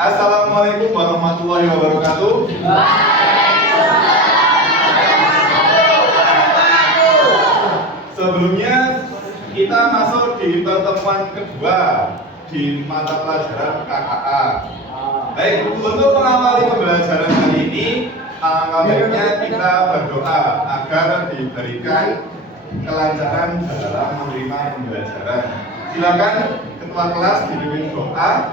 Assalamualaikum warahmatullahi wabarakatuh. Sebelumnya kita masuk di pertemuan kedua di mata pelajaran KKA. Baik, untuk mengawali pembelajaran kali ini, alangkah baiknya kita berdoa agar diberikan kelancaran dalam menerima pembelajaran. Silakan ketua kelas dipimpin doa.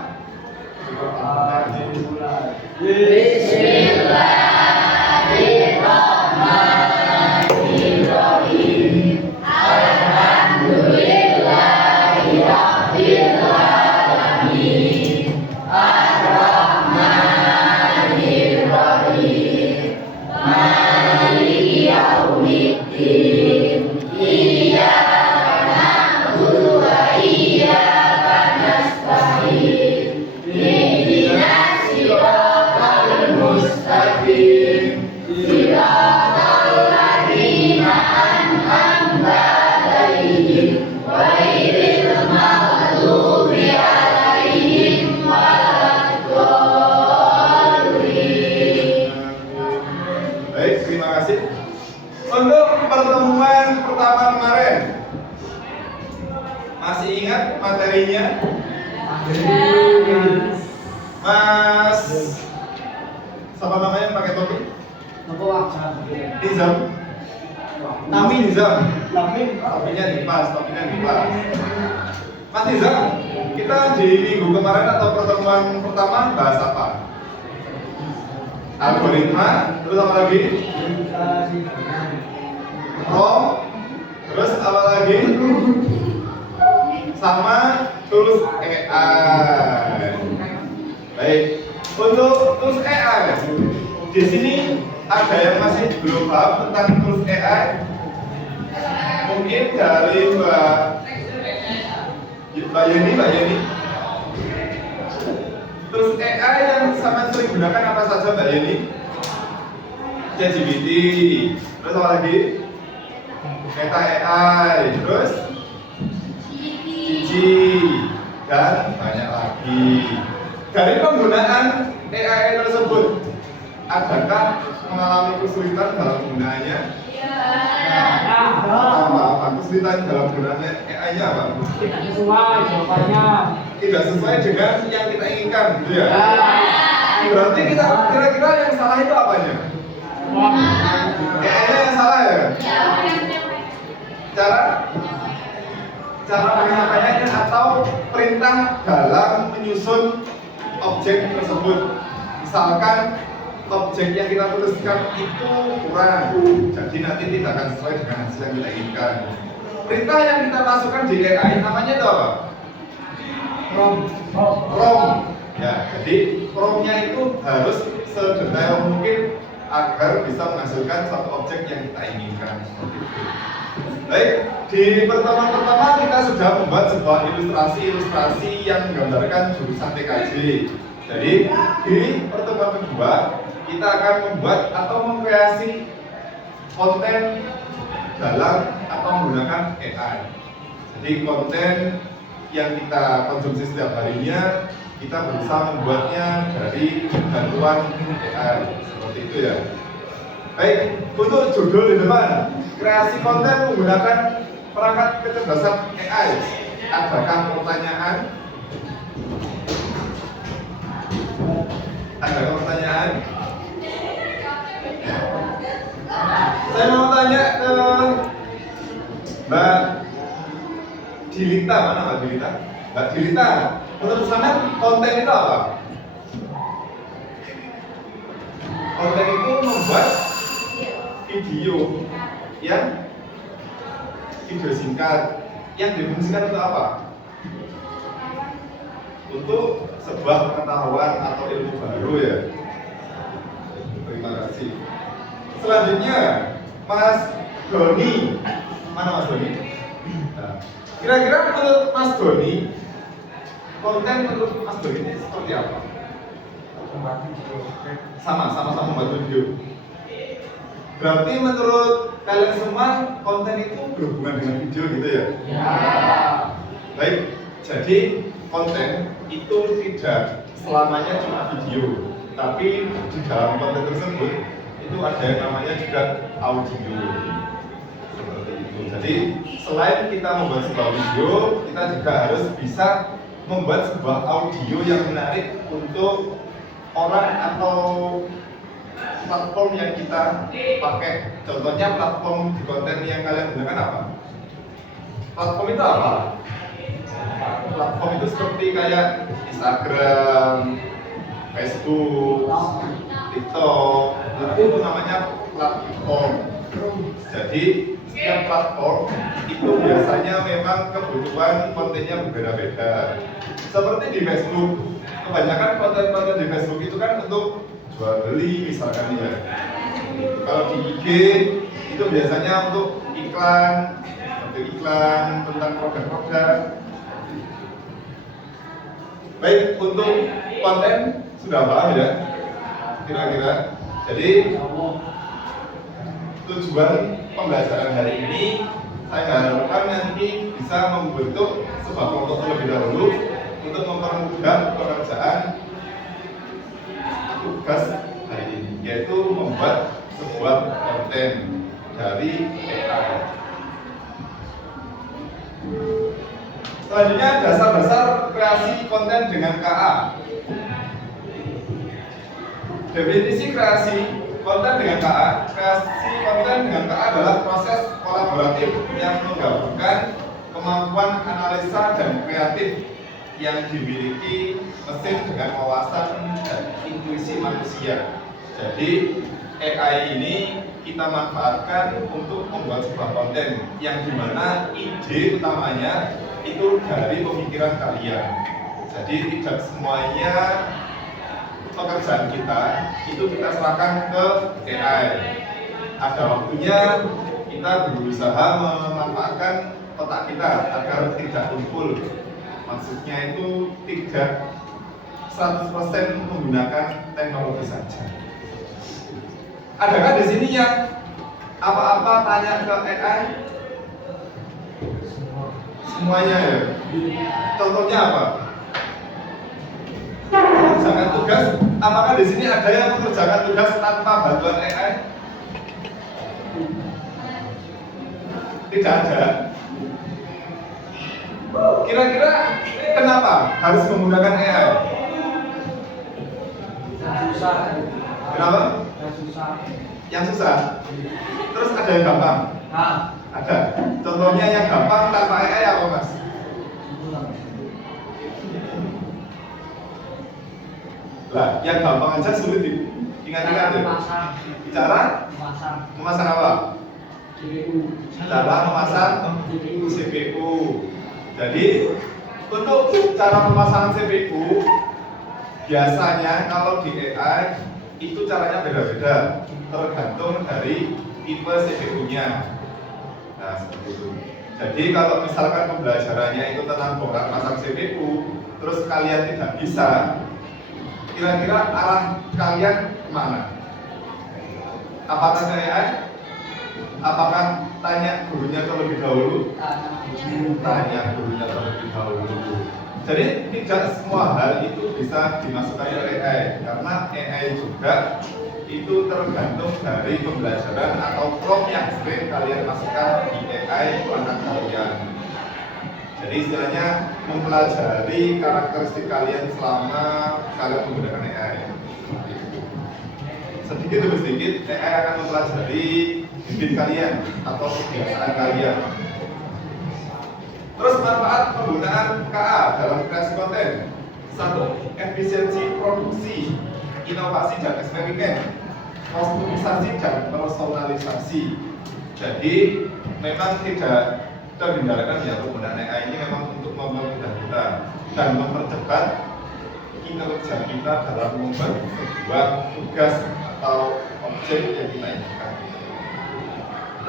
Bismillahirrahmanirrahim. Alhamdulillahirrahmanirrahim. Ar-Rahmanirrahim. Maliki yaumiddin. Iyyaka na'budu wa iyyaka nasta'in. Ihdinas siratal mustaqim. Siratal ladzina an'amta 'alaihim ghairil maghdubi 'alaihim waladdallin. Baik, terima kasih. Untuk pertemuan pertama kemarin, masih ingat materinya? Mas, siapa namanya yang pakai topi? Nizam. Nami Nizam. Topinya dipas. Mas Nizam, kita di minggu kemarin atau pertemuan pertama bahas apa? Algoritma, terus apa lagi? ROM, terus apa lagi? Sama tools AI. Baik, untuk tools AI, di sini ada yang masih belum paham tentang tools AI? Mungkin dari Mbak Yeni. Tools AI yang sama sering gunakan apa saja Mbak Yeni? ChatGPT, terus apa lagi? Meta AI, terus Gigi, dan banyak lagi. Dari penggunaan AI tersebut, adakah mengalami kesulitan dalam penggunaannya? Apa kesulitan dalam penggunaannya AI-nya apa? Tidak sesuai jawabannya. Tidak sesuai dengan yang kita inginkan, gitu ya? Berarti kita kira-kira yang salah itu apanya? AI-nya yang salah ya? Cara penyampaiannya atau perintah dalam menyusun objek tersebut. Misalkan objek yang kita tuliskan itu kurang, jadi nanti tidak akan sesuai dengan hasil yang kita inginkan. Perintah yang kita masukkan di AI namanya itu apa? ROM. Ya, jadi ROM-nya itu harus sedetail mungkin agar bisa menghasilkan satu objek yang kita inginkan. Seperti itu. Baik, di pertemuan pertama kita sudah membuat sebuah ilustrasi yang menggambarkan jurusan TKJ. Jadi di pertemuan kedua kita akan membuat atau mengkreasi konten dalam atau menggunakan AI. Jadi konten yang kita konsumsi setiap harinya kita berusaha membuatnya dari bantuan AI. Seperti itu ya. Baik, untuk judul di depan, kreasi konten menggunakan perangkat kecerdasan AI. Adakah pertanyaan? Adakah pertanyaan? Saya mau tanya ke Mbak Dilita, mana Mbak Dilita? Mbak Dilita, menurut Anda konten itu apa? Konten itu membuat video singkat yang difungsikan untuk apa? Untuk sebuah pengetahuan atau ilmu baru ya. Terima kasih. Selanjutnya Mas Doni, mana Mas Doni? Nah, kira-kira menurut Mas Doni, konten menurut Mas Doni ini seperti apa? Sama-sama membuat video. Berarti menurut kalian semua konten itu berhubungan dengan video gitu ya? Ya. Baik, jadi konten itu tidak selamanya cuma video, tapi di dalam konten tersebut itu ada yang namanya juga audio. Seperti itu. Jadi selain kita membuat sebuah video, kita juga harus bisa membuat sebuah audio yang menarik untuk orang atau platform yang kita pakai. Contohnya platform di konten yang kalian gunakan apa? Platform itu apa? Platform itu seperti kayak Instagram, Facebook, TikTok, itu namanya platform. Jadi setiap platform itu biasanya memang kebutuhan kontennya berbeda-beda. Seperti di Facebook, kebanyakan konten-konten di Facebook itu kan untuk jual beli misalkan ya. Kalau di IG itu biasanya untuk iklan, seperti iklan tentang produk-produk. Baik, untuk konten sudah paham ya? Kira-kira. Jadi tujuan pembelajaran hari ini saya harapkan nanti bisa membentuk sebuah kelompok terlebih dahulu untuk mempermudah pekerjaan tugas hari ini, yaitu membuat sebuah konten dari AI. Selanjutnya dasar-dasar kreasi konten dengan KA. Definisi kreasi konten dengan KA. Kreasi konten dengan KA adalah proses kolaboratif yang menggabungkan kemampuan analisa dan kreatif yang dimiliki mesin dengan wawasan dan intuisi manusia. Jadi AI ini kita manfaatkan untuk membuat sebuah konten yang dimana ide utamanya itu dari pemikiran kalian. Jadi tidak semuanya pekerjaan kita itu kita serahkan ke AI. Ada waktunya kita berusaha memanfaatkan otak kita agar tidak tumpul. Maksudnya itu tidak 100% menggunakan teknologi saja. Adakah di sini yang apa-apa tanya ke AI? Semuanya ya. Contohnya apa? Mengerjakan tugas. Apakah di sini ada yang mengerjakan tugas tanpa bantuan AI? Tidak ada. Kira-kira kenapa harus menggunakan AI? Susah. Kenapa? Susah. Yang susah. Terus ada yang gampang? Nah, Ada. Contohnya yang gampang tanpa AI apa, Mas? Lah, yang gampang aja sulit diingat-ingat ya. Cara memasang apa? Cara memasang CPU. Jadi untuk cara pemasangan CPU biasanya kalau di AI itu caranya beda-beda, tergantung dari tipe CPU-nya. Nah, seperti itu. Jadi kalau misalkan pembelajarannya itu tentang bongkar pasang CPU, terus kalian tidak bisa, kira-kira arah kalian kemana? Apakah ke AI? Apakah tanya gurunya terlebih dahulu? Tanya gurunya terlebih dahulu. Jadi tidak semua hal itu bisa dimasukkan ke AI, karena AI juga itu tergantung dari pembelajaran atau prompt yang sering kalian masukkan di AI anak kalian. Jadi istilahnya mempelajari karakteristik kalian selama kalian menggunakan AI. Sedikit demi sedikit AI akan mempelajari bibit kalian atau kebiasaan kalian. Terus manfaat penggunaan KA dalam kreasi konten. 1. Efisiensi produksi, inovasi dan eksperimen, kostumisasi dan personalisasi. Jadi memang tidak terhindarkan ya penggunaan AI ini memang untuk mempermudah kita dan mempercepat kinerja kita dalam membuat sebuah tugas atau objek yang kita inginkan.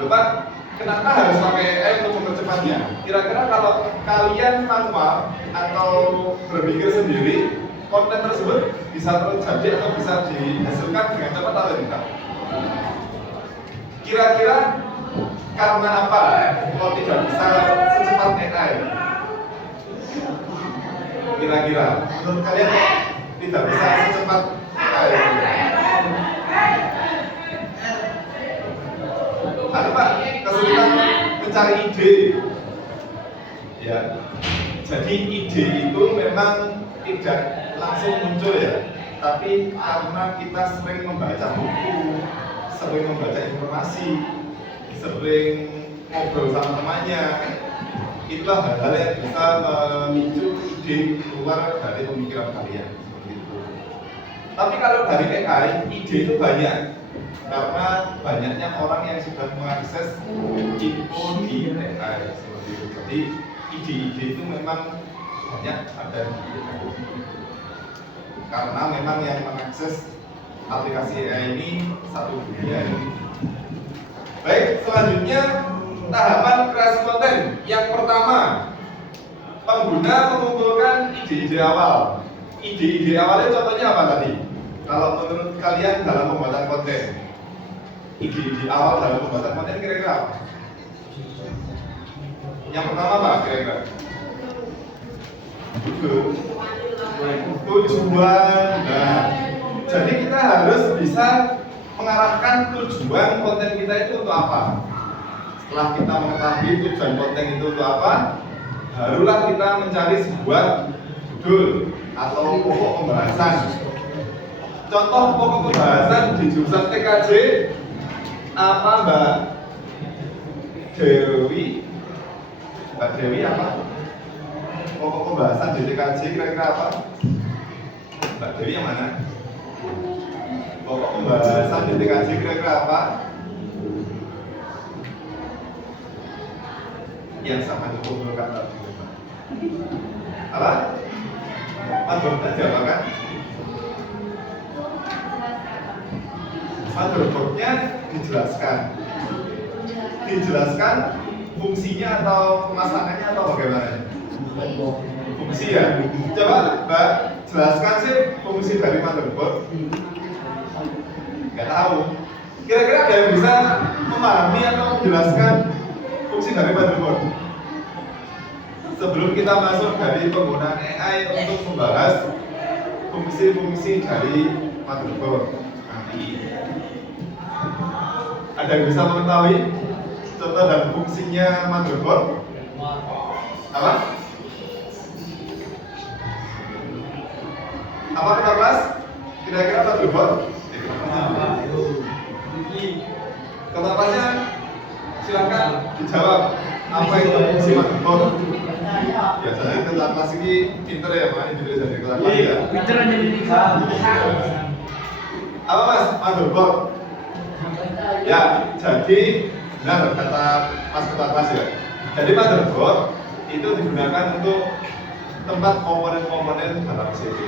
Pak, kenapa harus pakai AI untuk mempercepatnya? Kira-kira kalau kalian manual atau berpikir sendiri, konten tersebut bisa terjadi atau bisa dihasilkan dengan cepat atau tidak? Kira-kira karena apa kalau tidak bisa secepat AI? Kira-kira menurut kalian kok tidak bisa secepat AI? Ada Pak kesulitan mencari ide. Ya, jadi ide itu memang tidak langsung muncul ya, tapi karena kita sering membaca buku, sering membaca informasi, sering ngobrol sama temannya, itulah hal-hal yang bisa memicu ide keluar dari pemikiran kalian. Seperti itu. Tapi kalau dari AI, ide itu banyak karena banyaknya orang yang sudah mengakses info di AI. Seperti itu. Jadi ide-ide itu memang banyak ada di AI. Karena memang yang mengakses aplikasi AI ini satu dunia ini. Baik, selanjutnya tahapan kreasi konten. Yang pertama, pengguna mengumpulkan ide-ide awal. Ide-ide awalnya contohnya apa tadi? Kalau menurut kalian dalam pembuatan konten, ide-ide awal dalam pembuatan konten kira-kira apa? Yang pertama apa kira-kira? Tujuan. Nah, jadi kita harus bisa mengarahkan tujuan konten kita itu untuk apa. Setelah kita mengetahui tujuan konten itu untuk apa, barulah kita mencari sebuah judul atau pokok pembahasan. Contoh pokok pembahasan di jurusan TKJ apa Mbak Dewi? Mbak Dewi apa? Pokok pembahasan di TKJ kira-kira apa? Mbak Dewi yang mana? Pokok pembahasan di TKJ kira-kira apa? Yang sama dikumpulkan tadi. Apa? Motherboard aja apa kan? Motherboardnya dijelaskan fungsinya atau pemasangannya atau bagaimana? Fungsi ya. Coba Mbak jelaskan sih fungsi dari motherboard. Nggak tahu. Kira-kira ada yang bisa memahami atau menjelaskan fungsi dari motherboard? Sebelum kita masuk dari penggunaan AI untuk membahas fungsi-fungsi dari motherboard nanti, ada yang bisa mengetahui contoh dan fungsinya motherboard? Apa? Apa kita bahas? Kira-kira motherboard? Ketapasnya silakan dijawab. Apa itu fungsi motherboard? Biasanya kelas ini pinter ya Pak, ini juga jadi kelas ya. Pinter aja di Apa Mas motherboard? Ya, jadi benar kata Mas Kelas ya. Jadi motherboard itu digunakan untuk tempat komponen-komponen dalam CPU.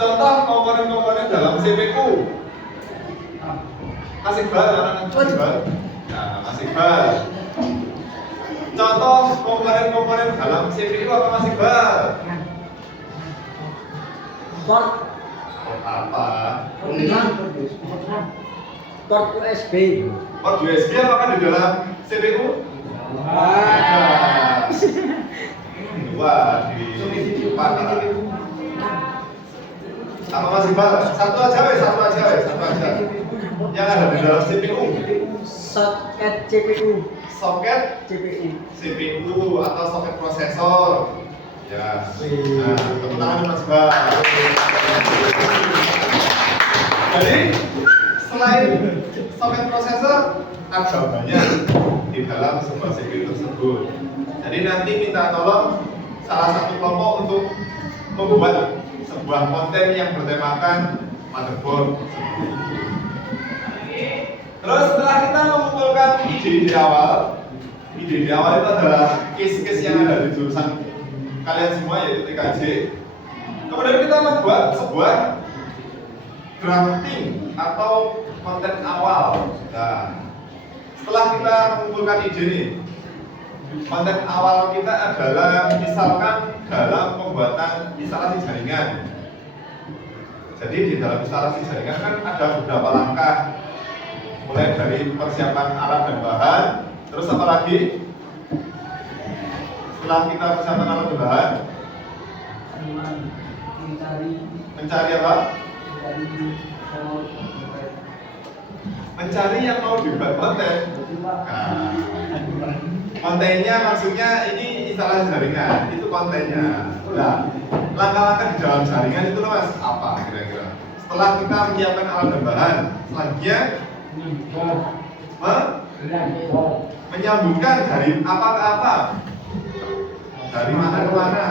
Contoh komponen-komponen dalam CPU. Mas Iqbal, Mas Iqbal. Nah, Mas Iqbal. Contoh komponen-komponen dalam CPU apa Mas Iqbal? Port Apa? port USB. Port USB apakah di dalam CPU? Ada. Wah, di mana? Apa Mas Iqbal? Satu aja. Yang ada di dalam CPU. Soket CPU. Soket CPU atau soket prosesor. Ya. Nah, tepuk tangan Mas Iqbal. Jadi selain soket prosesor ada banyak di dalam sebuah CPU tersebut. Jadi nanti minta tolong salah satu kelompok untuk membuat sebuah konten yang bertemakan motherboard. Terus setelah kita mengumpulkan ide-ide awal itu adalah case-case yang ada di jurusan kalian semua yaitu TKJ. Kemudian kita membuat sebuah drafting atau konten awal. Nah, setelah kita mengumpulkan ide ini, konten awal kita adalah misalkan dalam pembuatan instalasi jaringan. Jadi di dalam instalasi jaringan kan ada beberapa langkah, mulai dari persiapan alat dan bahan, terus apa lagi? Setelah kita persiapan alat dan bahan, Mencari apa? Mencari yang mau dibuat konten. Nah, kontennya maksudnya ini instalasi jaringan, itu kontennya. Nah, langkah-langkah di dalam jaringan itu loh mas, apa kira-kira? Setelah kita menyiapkan alat dan bahan, selanjutnya menyambungkan dari apa ke apa? Dari mana ke mana?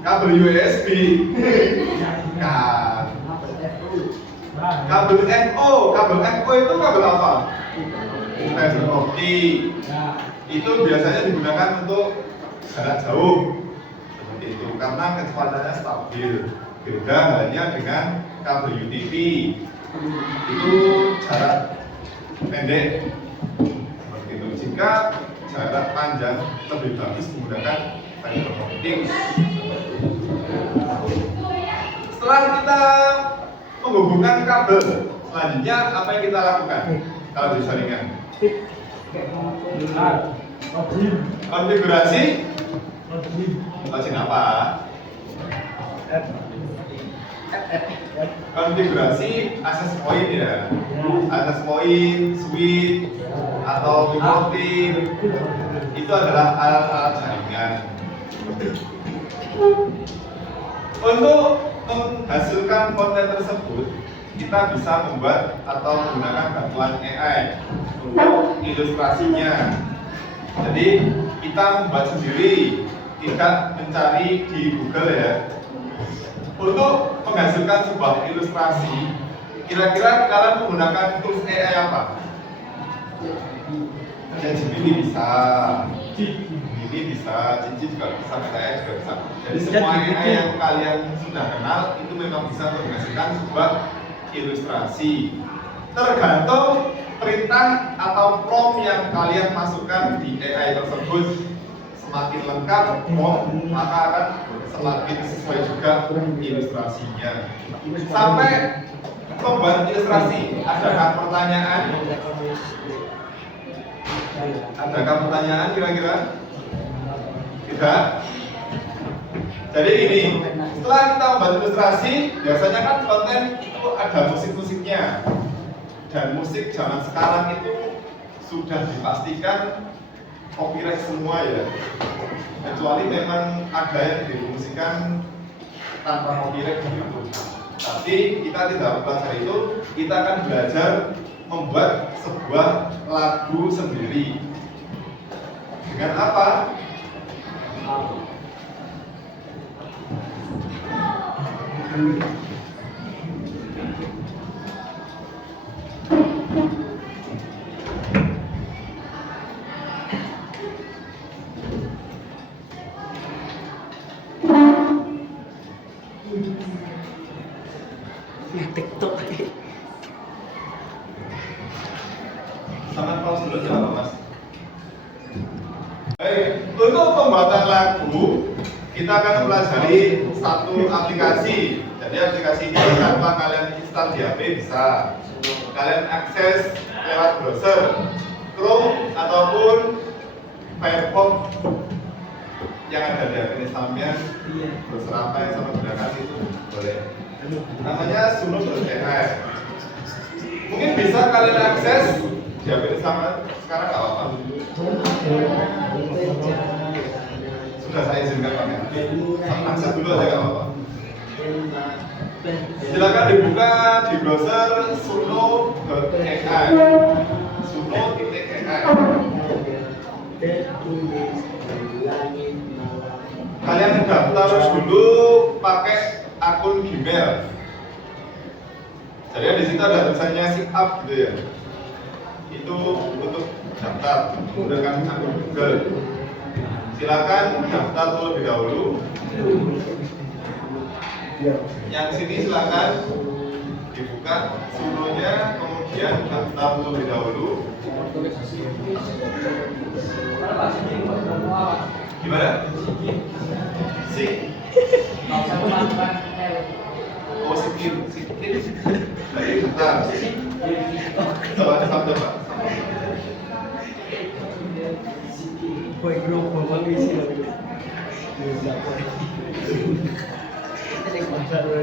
Kabel USB. Kan. Kabel FO itu kabel apa? Fiber optik. Itu biasanya digunakan untuk jarak jauh seperti itu karena kecepatannya stabil. Beda halnya dengan kabel UTP. Itu jarak pendek. Seperti itu. Jika jarak panjang lebih bagus menggunakan fiber optik. Setelah kita menghubungkan kabel, selanjutnya apa yang kita lakukan kalau di jaringan? Konfigurasi login apa? Konfigurasi access point ya, access point, switch atau remote itu adalah alat-alat jaringan. Untuk menghasilkan konten tersebut, kita bisa membuat atau menggunakan bantuan AI untuk ilustrasinya. Jadi kita membuat sendiri, tidak mencari di Google ya. Untuk menghasilkan sebuah ilustrasi, kira-kira kalian menggunakan tools AI apa? ChatGPT bisa, ini bisa, Cici juga bisa, saya juga bisa. Jadi semua AI yang kalian sudah kenal itu memang bisa untuk menghasilkan sebuah ilustrasi. Tergantung perintah atau prompt yang kalian masukkan di AI tersebut. Semakin lengkap prompt, maka akan semakin sesuai juga ilustrasinya. Sampai membuat ilustrasi, adakah pertanyaan? Adakah pertanyaan kira-kira? Tidak? Jadi gini, setelah kita membuat ilustrasi, biasanya kan konten itu ada musik-musiknya. Dan musik zaman sekarang itu sudah dipastikan copyright semua ya. Kecuali memang ada yang dimusikan tanpa copyright gitu. Tapi kita tidak belajar itu, kita akan belajar membuat sebuah lagu sendiri. Dengan apa? TikTok. Sangat pause dulu ya mas. Baik, untuk pembuatan lagu kita akan mempelajari satu aplikasi. Jadi aplikasi ini tanpa kalian install di HP bisa. Kalian akses lewat browser Chrome ataupun Firefox yang ada di HP installnya. Browser apa yang sama gunakan itu boleh. Namanya suno.ai. Mungkin bisa kalian akses di HP sama sekarang nggak apa-apa. Sudah saya izinkan pakai. Akses dulu aja nggak apa-apa. Silakan dibuka di browser suno.ai. Suno.ai. Kalian daftar dulu pakai akun Gmail. Jadi di situ ada tulisannya sign up gitu ya. Itu untuk daftar menggunakan akun Google. Silakan daftar terlebih dahulu. Yang sini silakan dibuka sunonya, kemudian daftar terlebih dahulu. Gimana? Oh sikit. Baik, bentar. Coba.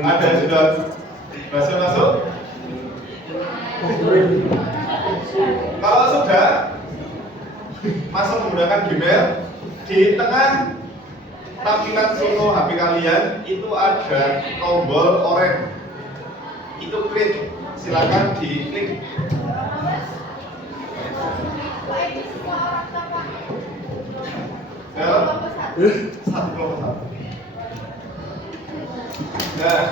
Ada sudah masuk. Kalau sudah masuk menggunakan Gmail, di tengah tampilan Suno HP kalian itu ada tombol oranye. Itu klik, silakan diklik. Satu kelompok. Nah,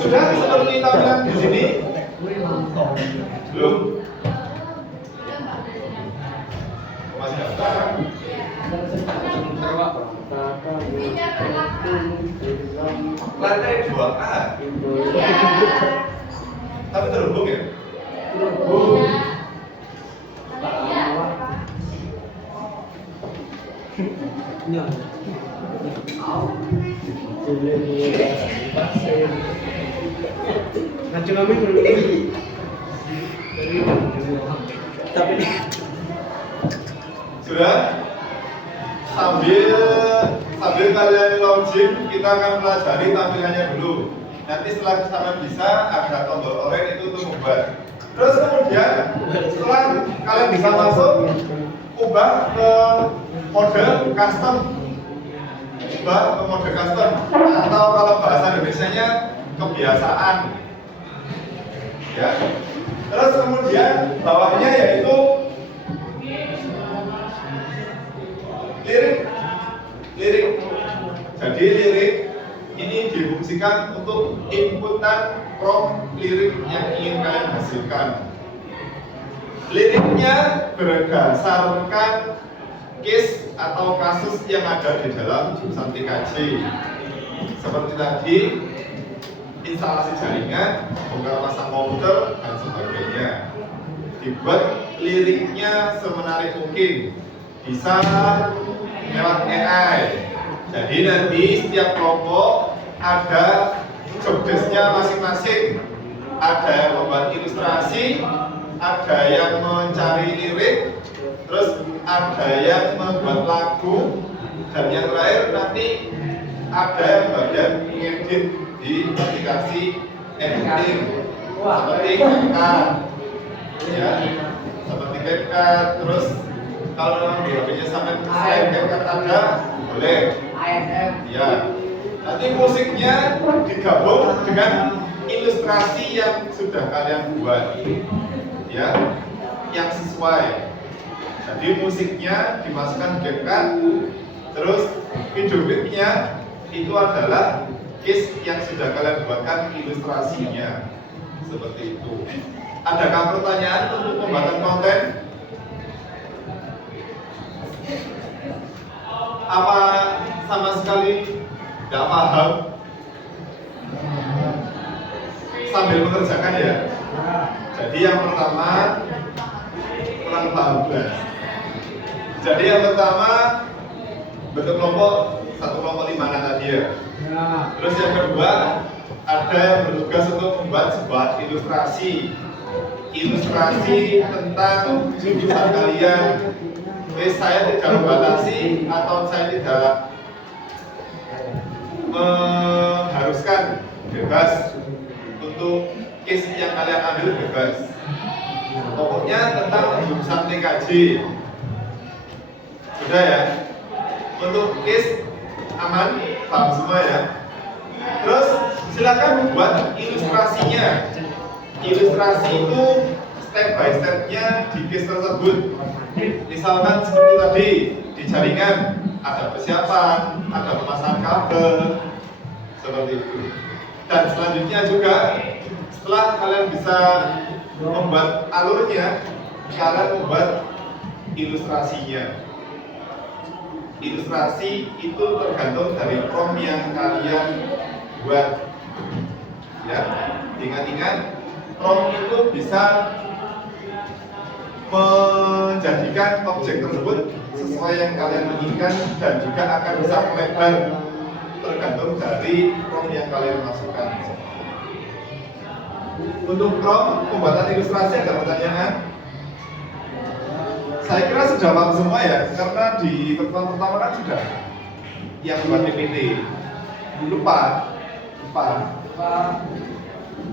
sudah seperti tampilan di sini. Belum. Masih ada. Lantai 2A. Tapi terhubung ya? Sudah? Sambil kalian login, kita akan pelajari tampilannya dulu. Nanti setelah kalian bisa, ada tombol oranye itu untuk membuat. Terus kemudian setelah kalian bisa masuk, ubah ke mode custom. Atau kalau bahasa Indonesianya kebiasaan. Ya. Terus kemudian bawahnya yaitu lirik. Jadi lirik ini difungsikan untuk inputan prompt lirik yang ingin kalian hasilkan. Liriknya berdasarkan case atau kasus yang ada di dalam jurusan TKJ. Seperti tadi, instalasi jaringan, bongkar pasang komputer dan sebagainya. Dibuat liriknya semenarik mungkin. Bisa lewat AI. Jadi nanti setiap kelompok ada job desk-nya masing-masing. Ada yang membuat ilustrasi, ada yang mencari lirik, terus ada yang membuat lagu, dan yang terakhir nanti ada yang bagian mengedit di aplikasi editing seperti CapCut, ya, seperti CapCut. Terus kalau memang di HP-nya sampai selain CapCut ada, boleh. Ya, nanti musiknya digabung dengan ilustrasi yang sudah kalian buat, ya, yang sesuai. Jadi musiknya dimasukkan CapCut, terus video klipnya itu adalah case yang sudah kalian buatkan ilustrasinya, seperti itu. Adakah pertanyaan untuk pembuatan konten? Apa sama sekali tidak paham? Sambil mengerjakan ya. Jadi yang pertama kurang paham belas. Jadi yang pertama bentuk kelompok satu kelompok di mana tadi ya. Terus yang kedua ada yang bertugas untuk membuat sebuah ilustrasi tentang jurusan kalian. Saya tidak membatasi atau saya tidak mengharuskan, bebas untuk case yang kalian ambil bebas. Pokoknya tentang jurusan TKJ. Sudah ya. Untuk case aman, paham semua ya. Terus silakan membuat ilustrasinya. Ilustrasi itu step by stepnya di case tersebut. Misalkan seperti tadi di jaringan ada persiapan, ada pemasangan kabel, seperti itu. Dan selanjutnya juga setelah kalian bisa membuat alurnya, kalian membuat ilustrasinya. Ilustrasi itu tergantung dari prompt yang kalian buat. Ya, ingat-ingat prompt itu bisa menjadikan objek tersebut sesuai yang kalian inginkan dan juga akan bisa melebar tergantung dari prompt yang kalian masukkan. Untuk prompt pembuatan ilustrasi ada pertanyaan? Saya kira sudah paham semua ya, karena di pertemuan pertama kan sudah yang buat PPT. Lupa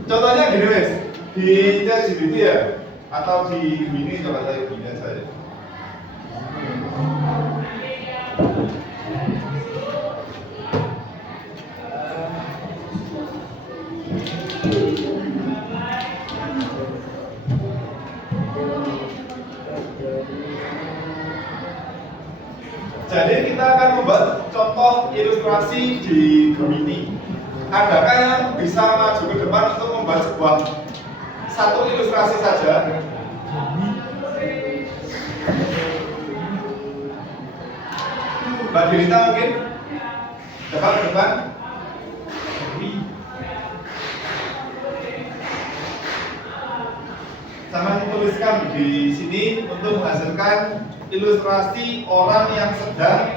Contohnya gini wes, di ChatGPT ya, atau di Gemini coba saya gini aja ya. Jadi kita akan membuat contoh ilustrasi di Gemini. Adakah yang bisa maju ke depan untuk membuat sebuah satu ilustrasi saja? Mbak Dirita mungkin? Coba ke depan. Sama dituliskan di sini untuk menghasilkan ilustrasi orang yang sedang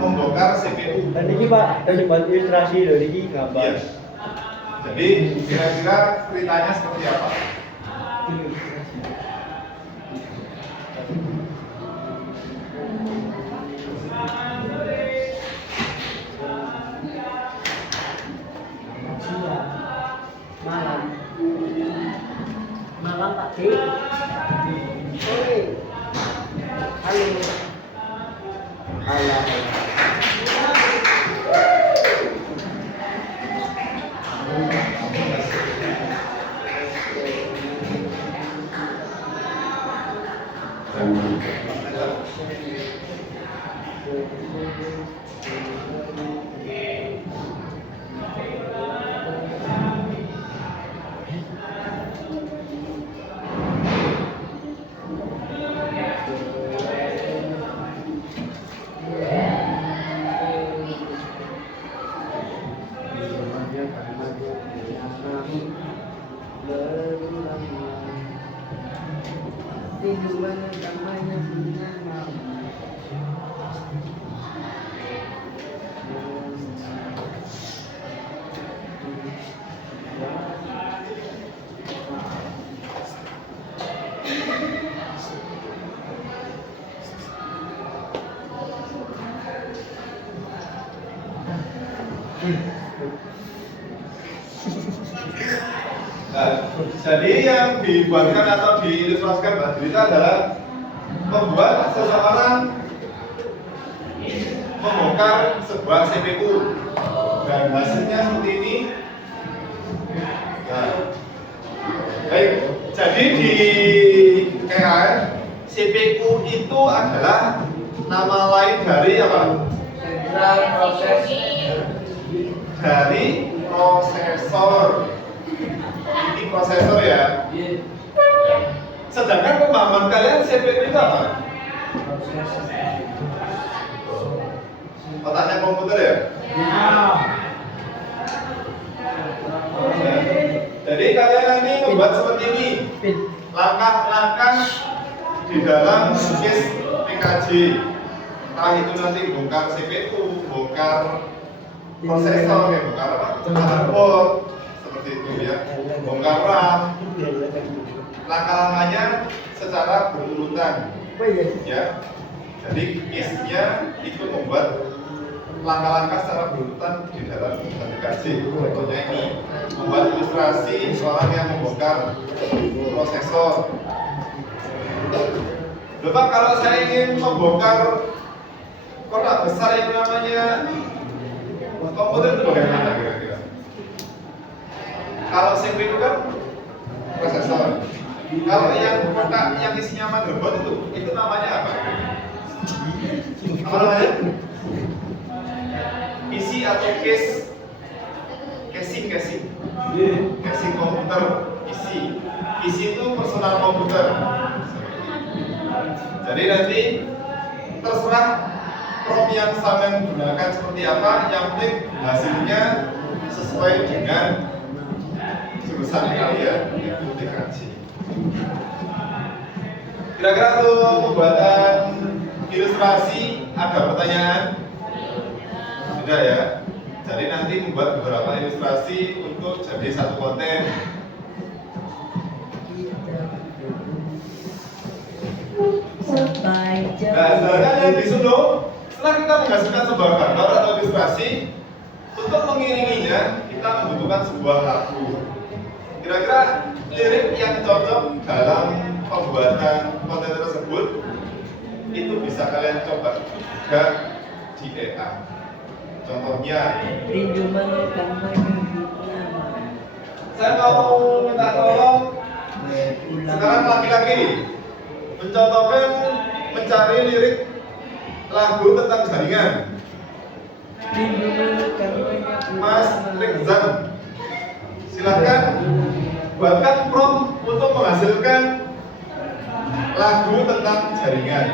membongkar CPU. Dan ini Pak, kita buat ilustrasi loh, ini gambar. Iya. Jadi kira-kira ceritanya seperti apa? Malam. Malam Pak D. Sore. Halo. Halo. Nah, jadi yang dibuatkan atau diilustrasikan Mbak Dirita adalah membuat seseorang membongkar sebuah CPU dan hasilnya seperti ini. Nah, baik, jadi di AI CPU itu adalah nama lain dari apa? Sentral proses Dari prosesor. Ini prosesor ya. Sedangkan pemahaman kalian CPU itu apa? Otaknya komputer ya? Jadi kalian nanti membuat seperti ini. Langkah-langkah di dalam case PKJ. Entah itu nanti bongkar CPU, bongkar prosesor, ya bongkar apa? Motherboard, seperti itu ya. Bongkar RAM. Langkah-langkahnya secara berurutan. Ya. Jadi case-nya itu membuat langkah-langkah secara berurutan di dalam aplikasi. Contohnya ini membuat ilustrasi seorang yang membongkar prosesor. Bapak, kalau saya ingin membongkar kotak besar yang namanya komputer itu bagaimana kira-kira? Kalau CPU kan prosesor. Kalau yang kotak yang isinya motherboard itu namanya apa? Apa namanya? PC atau casing komputer, PC itu personal komputer. Jadi nanti terserah prompt yang sampean gunakan seperti apa, yang penting hasilnya sesuai dengan jurusan kalian, yaitu TKJ. Kira-kira untuk pembuatan ilustrasi ada pertanyaan? Sudah ya. Jadi nanti membuat beberapa ilustrasi untuk jadi satu konten. Nah, sebenarnya yang disuruh setelah kita menghasilkan sebuah gambar atau ilustrasi, Untuk mengiringinya, kita membutuhkan sebuah lagu. Kira-kira lirik yang cocok dalam pembuatan konten tersebut itu bisa kalian coba juga di EA. Contohnya, Rindu mengekamnya saya mau minta tolong sekarang laki-laki mencontohkan mencari lirik lagu tentang jaringan. Rindu mengekamnya Mas Rizal, silakan buatkan prompt untuk menghasilkan lagu tentang jaringan.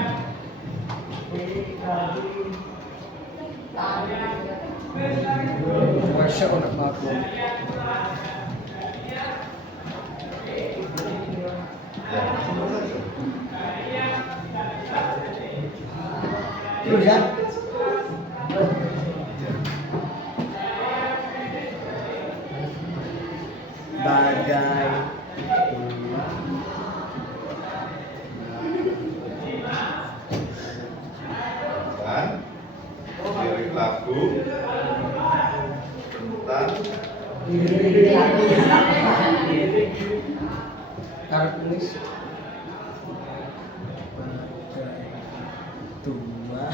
Masya Allah aku. Ya, langsung saja. Terus ya. Badai. Dan lirik lagu tentang Taruh tulis. Tua.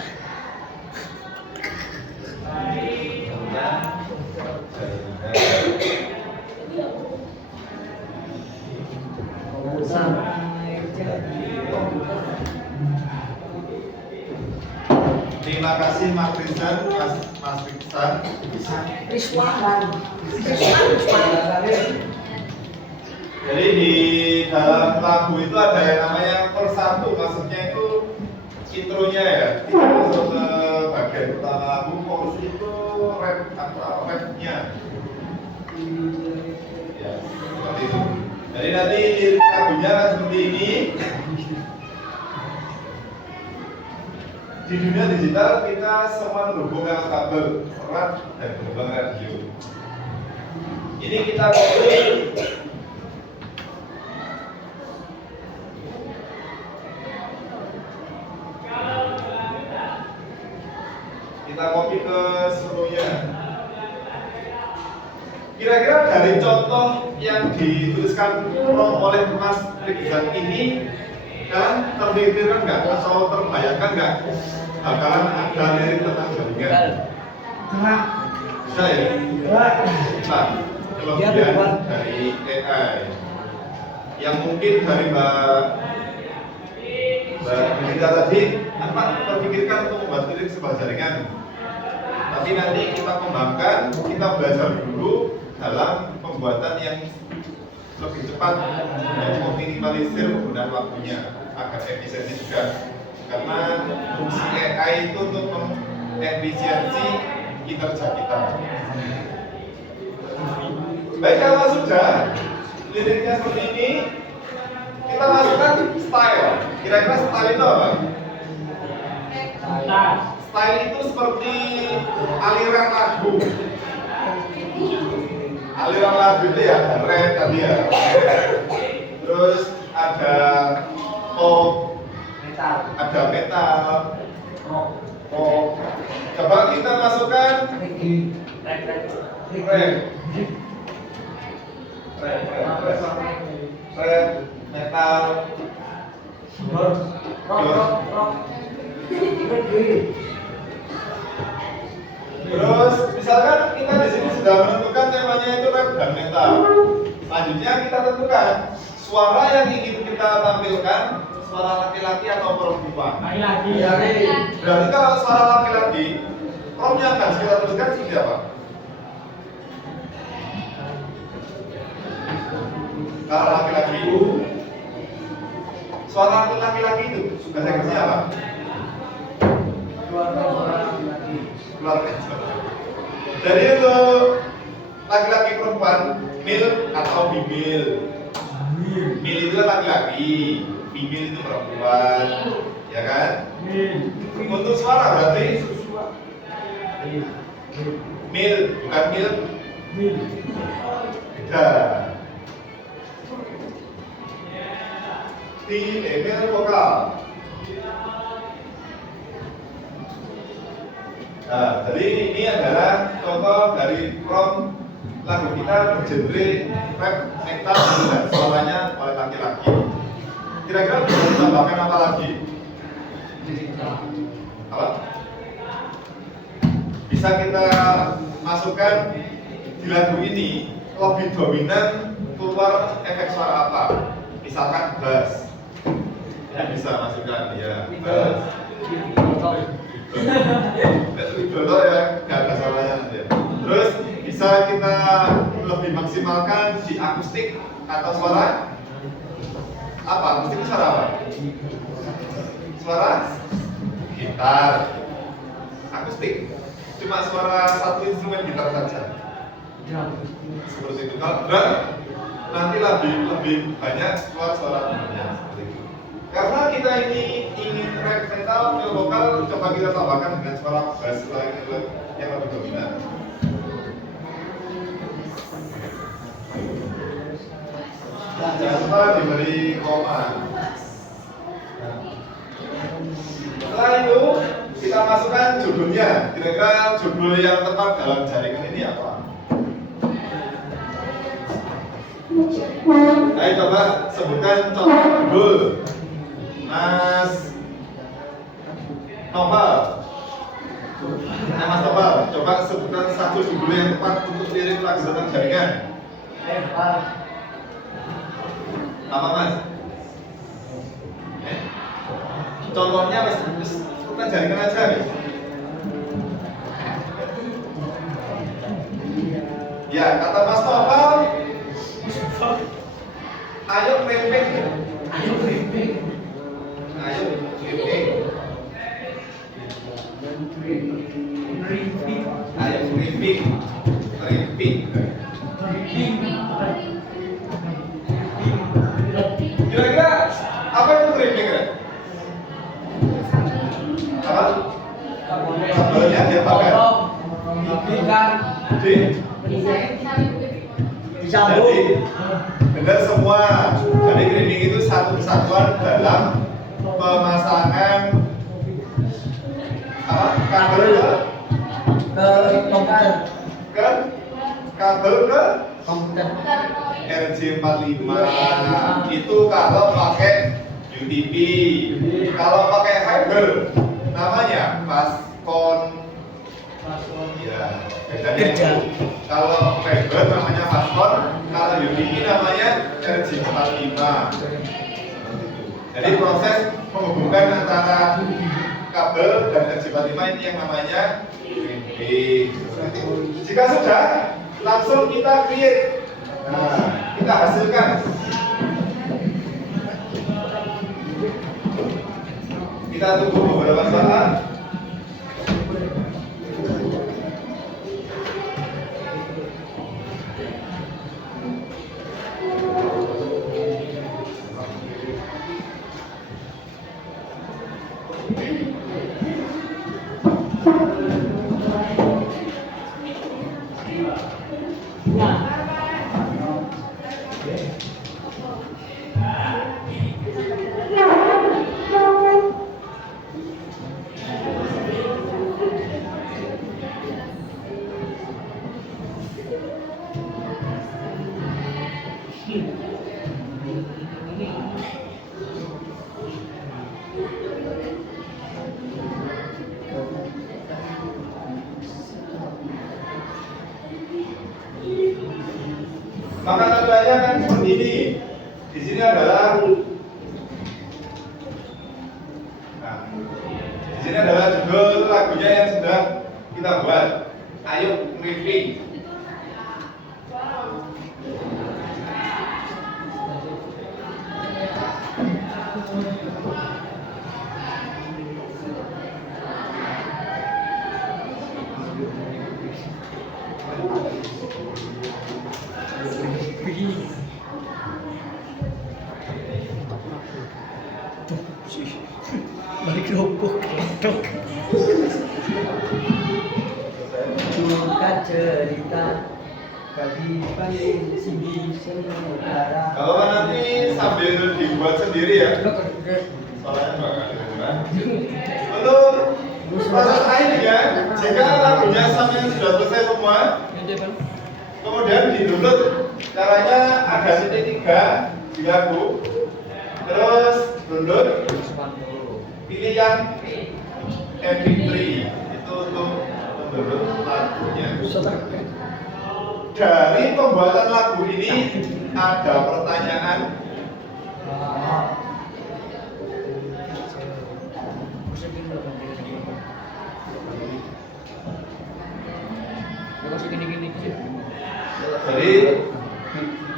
Sampai jadi. Terima kasih Mas Rizal, Mas Rizal. Riswan. Jadi di dalam lagu itu ada yang namanya persatu, maksudnya itu intronya ya. Kita masuk ke bagian pertama lagu, chorus itu rap atau rapnya. Ya, seperti itu. Jadi nanti lirik lagunya akan seperti ini. Di dunia digital kita semua terhubung lewat kabel, serat, dan gelombang radio. Ini kita pilih kita copy ke seluruhnya. Kira-kira dari contoh yang dituliskan oleh Mas Rizal ini, kalian terpikirkan nggak atau terbayangkan nggak bakalan ada lirik tentang jaringan? Bisa ya? Nah, kelebihan dari AI yang mungkin dari Mbak Rita tadi, apa terpikirkan untuk membuat lirik sebuah jaringan? Tapi nanti kita kembangkan, kita belajar dulu dalam pembuatan yang lebih cepat dan meminimalisir penggunaan waktunya agar efisiensi juga. Karena fungsi AI itu untuk mengefisiensi kinerja kita. Baik, kalau sudah liriknya seperti ini, kita masukkan style. Kira-kira style itu apa? Style itu seperti aliran lagu. Aliran lagu itu ya, rap tadi ya. Terus ada pop, ada metal, pop. Coba kita masukkan rap, metal, terus misalkan kita di sini sudah menentukan temanya itu rap dan metal. Selanjutnya kita tentukan suara yang ingin kita tampilkan, suara laki-laki atau perempuan. Berarti kalau suara laki-laki, prompt-nya akan kita tuliskan seperti apa? Kalau laki-laki, suara laki-laki itu sudah saya kasih apa? Keluarga. Jadi untuk laki-laki perempuan, male atau female. Male itu laki-laki, female itu perempuan, ya kan? Untuk suara berarti male, bukan male. Beda. Di male vokal. Nah, jadi ini adalah contoh dari prompt lagu kita bergenre rap metal dan suaranya oleh laki-laki. Kira-kira bisa ditambahkan apa lagi? Apa? Bisa kita masukkan di lagu ini lebih dominan keluar efek suara apa? Misalkan bass. Ya bisa masukkan ya bass. Dulu ya, nggak ada salahnya nanti. Terus bisa kita lebih maksimalkan di akustik atau suara apa? Akustik itu suara apa? Suara gitar. Akustik cuma suara satu instrumen gitar saja. Seperti itu. Kalau drum nanti lebih banyak keluar suara drumnya seperti itu. Karena kita ini ingin rap metal, feel vokal, coba kita tambahkan dengan suara bass yang lebih dominan. Jangan lupa diberi koma. Setelah itu kita masukkan judulnya. Kira-kira judul yang tepat dalam jaringan ini apa? Ayo coba sebutkan contoh judul. Mas Novel, Mas Novel, coba sebutkan satu judul yang tepat untuk lirik lagu tentang jaringan. Apa Mas? Contohnya Mas, tentang jaringan aja Mas. Ya, kata Mas Novel, ayo krempeng. Ayo krempeng. Ayo krempeng. Ayo krempeng. Krempeng. Kira-kira apa itu krempeng kan? Apa? Kabelnya dia pakai. Jadi benar semua. Jadi krimping itu satu kesatuan dalam pemasangan apa? Kabel Ke komputer. ke kabel ke Komputer. RJ45 itu kalau pakai UTP. Kalau pakai fiber namanya Fastcon. Ya, bedanya itu. Kalau fiber namanya Fastcon, kalau UTP namanya RJ45. Jadi proses menghubungkan antara kabel dan RJ45 ini yang namanya crimping. Jika sudah, langsung kita create. Nah, kita hasilkan. Kita tunggu beberapa saat. Maka tandanya kan seperti ini. Di sini adalah di sini adalah judul lagunya yang sudah kita buat. Ayo Krimping. Balik lubuk. Suka cerita kehidupan sini sementara. Kalau nanti sambil dibuat sendiri ya. Soalnya bakal kedengeran. Untuk Proses akhirnya, jika lagunya sampai sudah selesai semua, kemudian di-download. Caranya ada titik 3 di lagu, terus download, pilih yang MP3 itu untuk mendownload lagunya. Dari pembuatan lagu ini ada pertanyaan. Jadi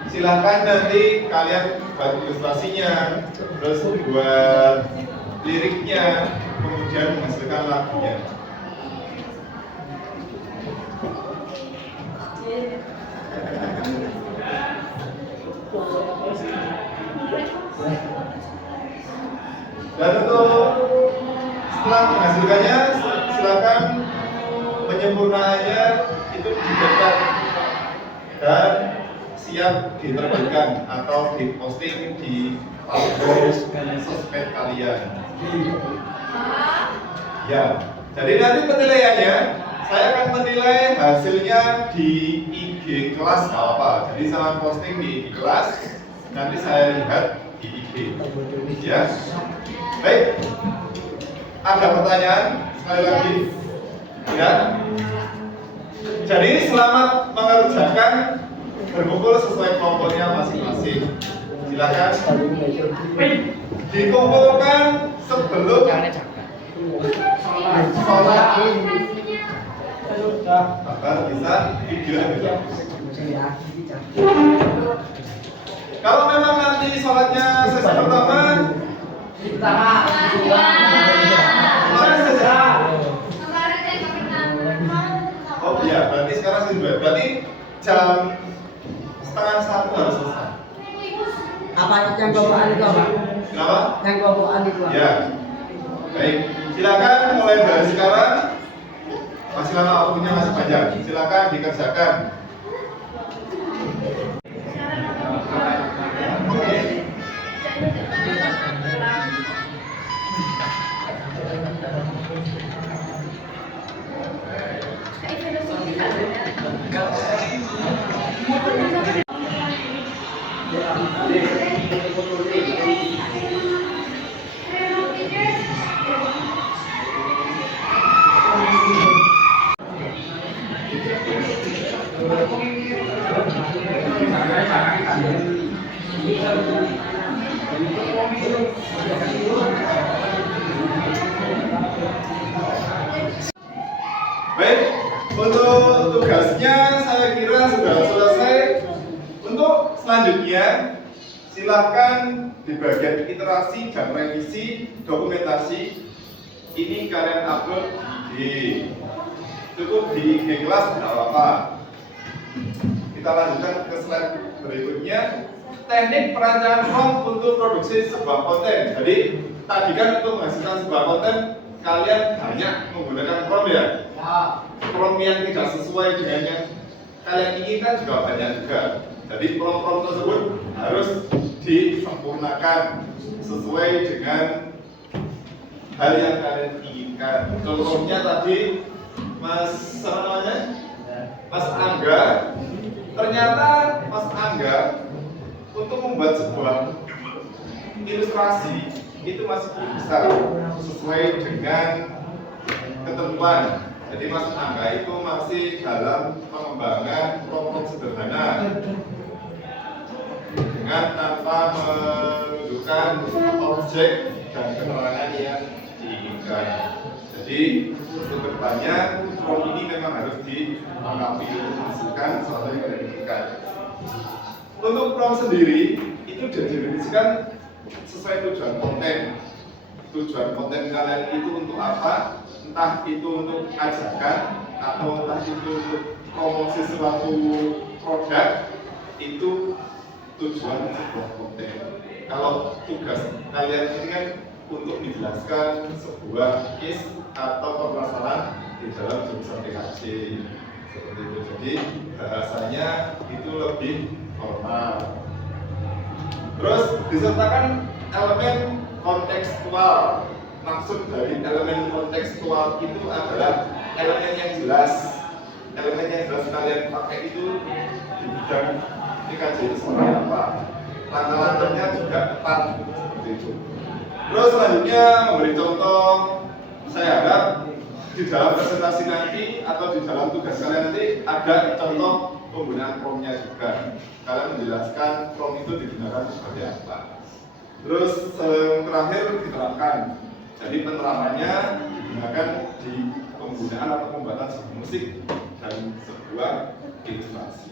silakan nanti kalian buat ilustrasinya, terus buat liriknya, kemudian menghasilkan lagunya. Dan untuk setelah menghasilkannya, silakan menyempurnakannya itu dicetak dan siap diterbitkan atau diposting di platform sosmed kalian. Ya, jadi nanti penilaiannya saya akan menilai hasilnya di IG kelas nggak apa. Jadi saya posting di IG kelas, nanti saya lihat di IG. Ya, baik. Ada pertanyaan sekali lagi? Ya. Jadi selamat mengerjakan, berkumpul sesuai kelompoknya masing-masing. Silakan dikumpulkan sebelum sholat. Agar bisa video bisa. Kalau memang nanti sholatnya sesi pertama, oh iya, berarti sekarang sesi dua. Berarti jam 12:30 harus selesai. Apa yang bawaan itu apa? Kenapa? Yang bawaan itu apa? Ya, baik. Silakan mulai dari sekarang. Masih lama waktunya, masih panjang. Silakan dikerjakan. Baik, untuk tugasnya saya kira sudah selesai. Untuk selanjutnya, silakan di bagian iterasi dan revisi dokumentasi ini kalian upload di cukup di IG kelas tidak apa-apa. Kita lanjutkan ke slide berikutnya. Teknik perancangan prompt untuk produksi sebuah konten. Jadi tadi kan untuk menghasilkan sebuah konten kalian banyak menggunakan prompt ya. Prompt yang tidak sesuai dengan yang kalian inginkan juga banyak juga. Jadi prompt tersebut harus disempurnakan sesuai dengan hal yang kalian inginkan. Contohnya tadi Mas Angga, ternyata Mas Angga untuk membuat sebuah ilustrasi itu masih belum bisa sesuai dengan ketentuan. Jadi Mas Angga itu masih dalam pengembangan prompt sederhana dengan tanpa menunjukkan objek dan keterangan yang diinginkan. Jadi untuk kedepannya prompt ini memang harus dilengkapi untuk menghasilkan sesuatu yang kalian inginkan. Untuk prompt sendiri itu didefinisikan sesuai tujuan konten. Tujuan konten kalian itu untuk apa? Entah itu untuk ajakan atau entah itu untuk promosi suatu produk, itu tujuan sebuah konten. Kalau tugas kalian ini kan untuk menjelaskan sebuah case atau permasalahan di dalam jurusan THC seperti itu. Jadi bahasanya itu lebih formal. Terus disertakan elemen kontekstual. maksud dari elemen kontekstual itu adalah elemen yang jelas. Elemen yang jelas kalian pakai itu di bidang PKJ itu seperti apa. Langkah-langkahnya juga tepat seperti itu. Terus selanjutnya memberi contoh. Saya harap di dalam presentasi nanti atau di dalam tugas kalian nanti ada contoh penggunaan promnya juga. Kalian menjelaskan prom itu digunakan seperti apa. Terus yang terakhir diterapkan. Jadi penerapannya digunakan di penggunaan atau pembuatan sebuah musik dan sebuah ilustrasi.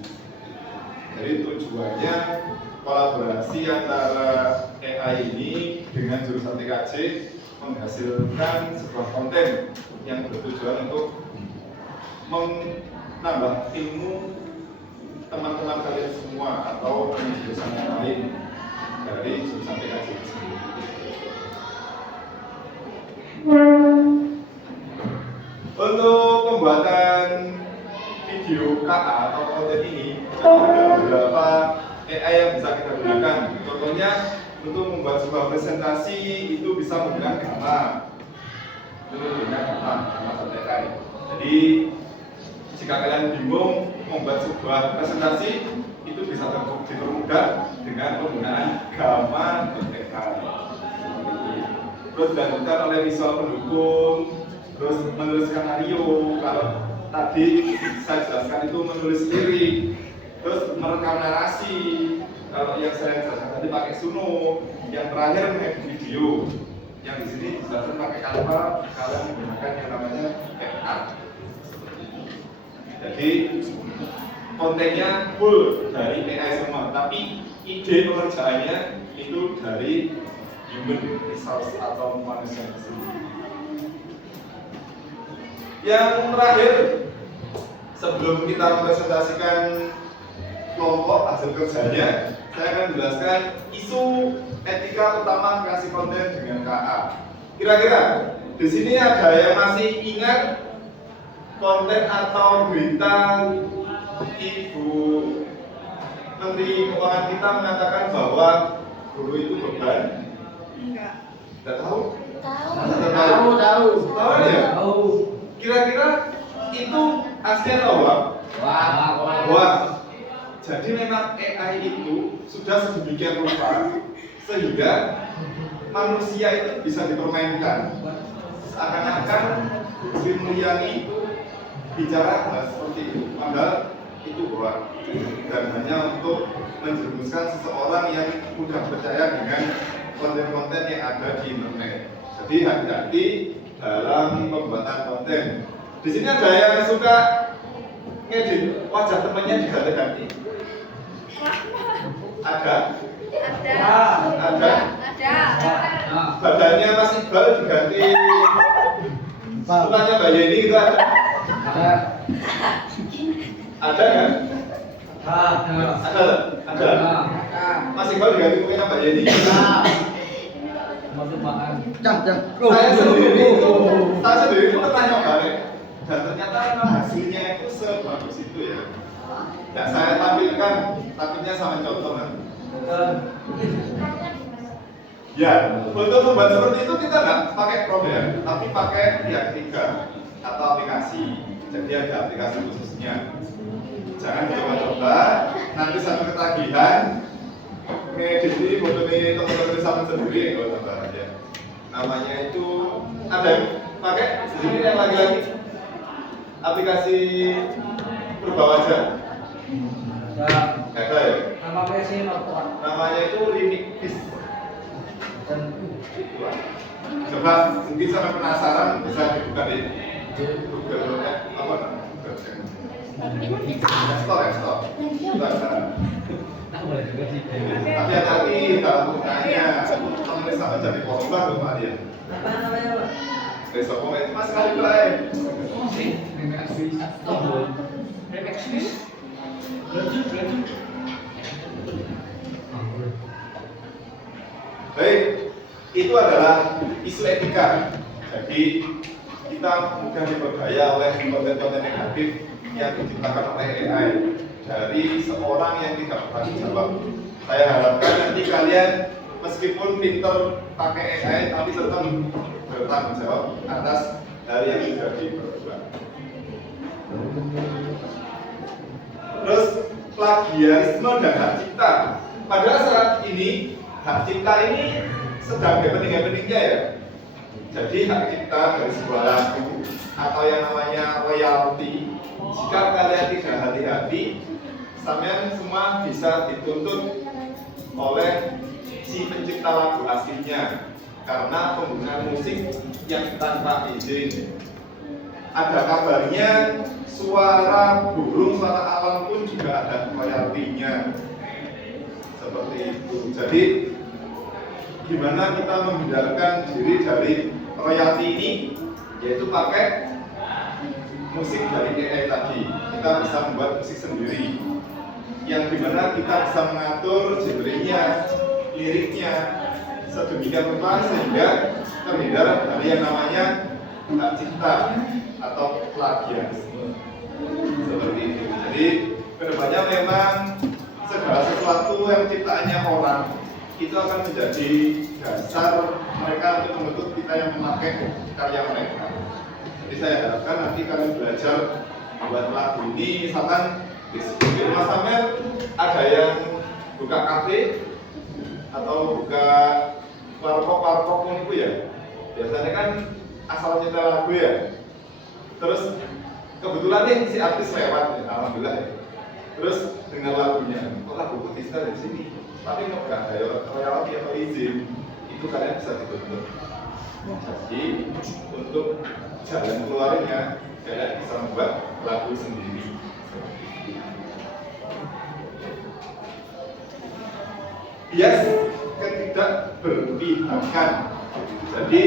Jadi tujuannya kolaborasi antara AI ini dengan jurusan TKJ menghasilkan sebuah konten yang bertujuan untuk menambah ilmu teman-teman kalian semua atau jurusan yang lain dari jurusan TKJ sendiri. Untuk pembuatan video KA atau konten ini ada beberapa AI yang bisa kita gunakan. Contohnya untuk membuat sebuah presentasi itu bisa menggunakan Gamma. Itu menggunakan Gamma AI. Jadi jika kalian bingung membuat sebuah presentasi itu bisa dipermudah dengan penggunaan Gamma AI. Terus dilanjutkan oleh visual pendukung, terus menulis skenario. Kalau tadi saya jelaskan itu menulis lirik, terus merekam narasi. Kalau yang saya jelaskan tadi pakai Suno, yang terakhir mengedit video. Yang di sini dijelaskan pakai Canva, kalian menggunakan yang namanya FR. Jadi kontennya full dari AI semua, tapi ide pengerjaannya itu dari human resource atau manusia sendiri. Yang terakhir, sebelum kita mempresentasikan kelompok hasil kerjanya, saya akan menjelaskan isu etika utama kreasi konten dengan KA. Kira-kira di sini ada yang masih ingat konten atau berita Ibu Menteri Keuangan kita mengatakan bahwa guru itu beban? Enggak. Tidak tahu? Tahu. Tahu ya? Tahu. Kira-kira itu aslinya tahu Pak? Wah. Jadi memang AI itu sudah sedemikian rupa sehingga manusia itu bisa dipermainkan. Seakan-akan Sri Mulyani bicara hal seperti itu, padahal itu hoax dan hanya untuk menjerumuskan seseorang yang mudah percaya dengan konten-konten yang ada di internet. Jadi hati-hati dalam pembuatan konten. Di sini ada yang suka ngedit wajah temannya diganti-ganti. Ada? Ada. Badannya Mas Iqbal diganti. Sukanya Mbak Yeni gitu ada? Ada kan? Ada. Mas Iqbal diganti mukanya Mbak Yeni. Saya sendiri itu pernah nyoba dan ternyata memang hasilnya itu sebagus itu ya. Dan saya tampilkan sama contoh nanti. Ya, untuk membuat seperti itu kita nggak pakai program, tapi pakai pihak ketiga atau aplikasi. Jadi ada aplikasi khususnya. Jangan coba-coba, nanti sampai ketagihan ngedit ini foto ini teman-teman sama sendiri kalau tambah aja. Namanya itu ada yang pakai di sini yang lagi-lagi aplikasi berubah wajah. Ada ya? Namanya itu Remix. Coba mungkin sampai penasaran bisa dibuka di Google apa namanya? Store. Tapi hati-hati dalam penggunaannya, teman sama jadi korban loh Pak dia. Apa namanya, Pak? Besok komen mas kali lain. Baik, itu adalah isu etika. Jadi kita mudah diperdaya oleh konten-konten negatif yang diciptakan oleh AI dari seorang yang tidak bertanggung jawab. Saya harapkan nanti kalian meskipun pinter pakai AI tapi tetap bertanggung jawab atas hal yang sudah diperbuat. Terus plagiarisme dan hak cipta. Pada saat ini hak cipta ini sedang happening-happeningnya ya. Jadi hak cipta dari sebuah lagu atau yang namanya royalti, jika kalian tidak hati-hati, sampean semua bisa dituntut oleh si pencipta lagu aslinya karena penggunaan musik yang tanpa izin. Ada kabarnya suara burung, suara alam pun juga ada royaltinya. Seperti itu. Jadi gimana kita menghindarkan diri dari royalti ini, yaitu pakai musik dari AI tadi. Kita bisa membuat musik sendiri yang dimana kita bisa mengatur genrenya, liriknya sedemikian rupa sehingga terhindar dari yang namanya hak cipta atau plagiarisme. Seperti itu. Jadi kedepannya memang segala sesuatu yang ciptaannya orang itu akan menjadi dasar mereka untuk menuntut kita yang memakai karya mereka. Jadi saya harapkan nanti kalian belajar buat lagu ini, misalkan di rumah sampean ada yang buka kafe atau buka warkop pun itu ya. Biasanya kan asal nyetel lagu ya. Terus kebetulan nih si artis lewat ya, alhamdulillah ya. Terus dengar lagunya, kok lagu putih dari sini? Tapi kok nggak ada royalti atau izin, itu kalian bisa dituntut. Jadi untuk jalan keluarnya, kalian bisa membuat lagu sendiri. Bias ketidak berpihakan. Jadi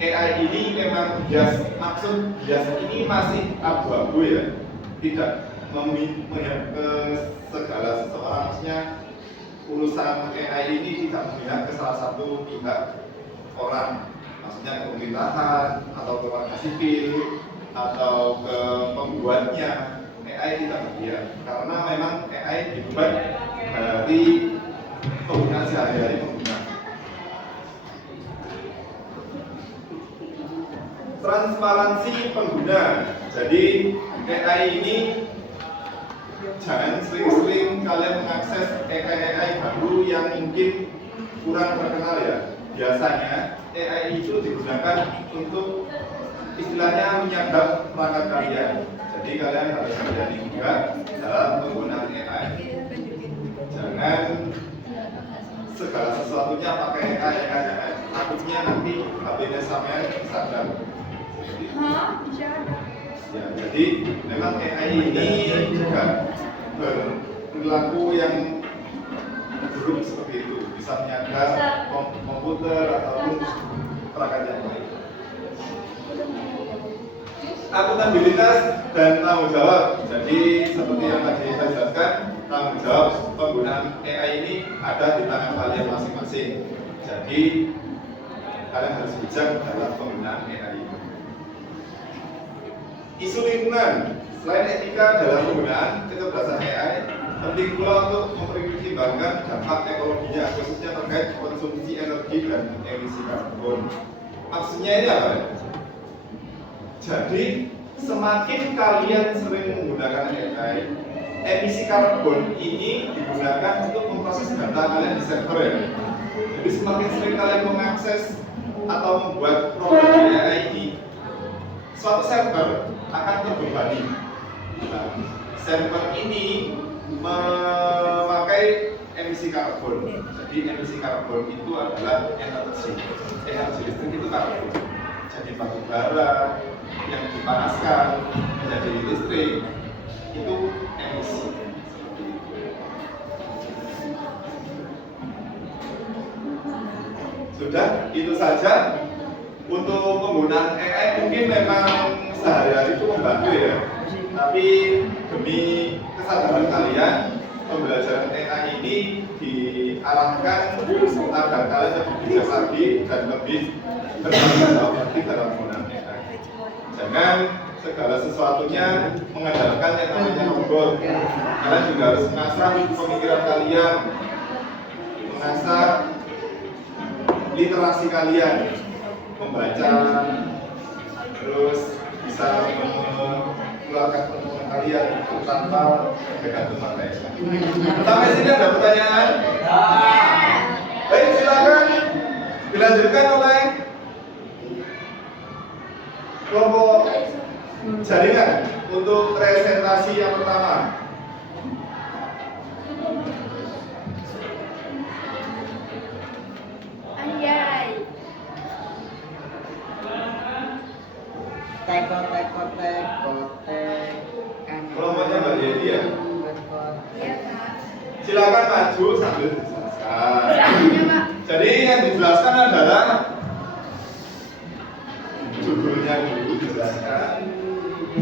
AI ini memang bias, maksud bias ini masih abu-abu ya, tidak memihak ke segala seseorang, maksudnya urusan AI ini tidak memihak ke salah satu pihak orang, maksudnya ke pemerintahan atau ke warga sipil atau ke pembuatnya. AI tidak berpihak karena memang AI dibuat dari penggunaan sehari-hari pengguna. Transparansi pengguna. Jadi AI ini jangan sering-sering kalian mengakses AI baru yang mungkin kurang terkenal ya. Biasanya AI itu digunakan untuk istilahnya menyadap perangkat kalian. Jadi kalian harus menjadi juga dalam penggunaan AI. Jangan segala sesuatunya pakai AI. Takutnya nanti HP-nya sampean disadap. Ya, jadi memang AI ini juga berperilaku yang buruk seperti itu, bisa menyadap komputer ataupun perangkat yang lain. Akuntabilitas dan tanggung jawab. Jadi seperti yang tadi saya jelaskan, tanggung jawab penggunaan AI ini ada di tangan kalian masing-masing. Jadi kalian harus bijak dalam penggunaan AI. Isu lingkungan. Selain etika dalam penggunaan kecerdasan AI, penting pula untuk mempertimbangkan dampak ekologinya, khususnya terkait konsumsi energi dan emisi karbon. Maksudnya ini apa? Jadi semakin kalian sering menggunakan AI, emisi karbon ini digunakan untuk memproses data kalian di server ya. Jadi semakin sering kalian mengakses atau membuat program AI ini, suatu server akan terbebani. Nah, server ini memakai emisi karbon. Jadi emisi karbon itu adalah energi. Energi listrik itu karbon. Jadi batu bara yang dipanaskan menjadi listrik itu emisi. Sudah, itu saja untuk penggunaan AI. Mungkin memang sehari-hari itu membantu ya, tapi demi kesadaran kalian, pembelajaran AI ini diarahkan agar kalian lebih bijak lagi dan lebih bertanggung jawab lagi dalam penggunaan AI. Jangan segala sesuatunya mengandalkan yang namanya robot. Kalian juga harus mengasah pemikiran kalian, mengasah literasi kalian. membaca, terus bisa mengeluarkan temuan kalian itu tanpa bergantung materi. Sampai sini ada pertanyaan? Baik, silakan dilanjutkan oleh kelompok jaringan untuk presentasi yang pertama. Anjay. Teko. Kelompoknya Mbak Yedi ya? Iya, Pak. Silakan maju sambil dijelaskan. Soalnya, Pak. Jadi yang dijelaskan adalah judulnya dulu dijelaskan,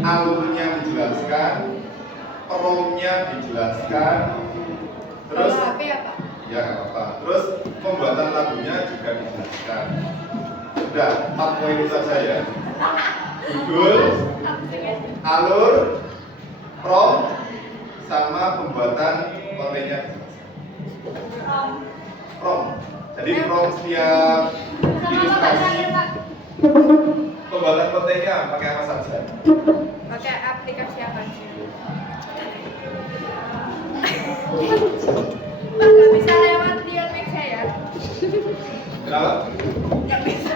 alurnya dijelaskan, peromnya dijelaskan, terus HP ya, Pak? ya nggak apa-apa. Terus pembuatan lagunya juga dijelaskan. Sudah 4 poin itu saja ya. Judul, alur, prom, sama pembuatan kontennya dijelaskan. Prom. Jadi prom setiap ilustrasi pembuatan kontennya pakai apa saja? Pakai aplikasi apa sih? Pak, nggak bisa lewat Real Max ya? Kenapa? Nggak bisa.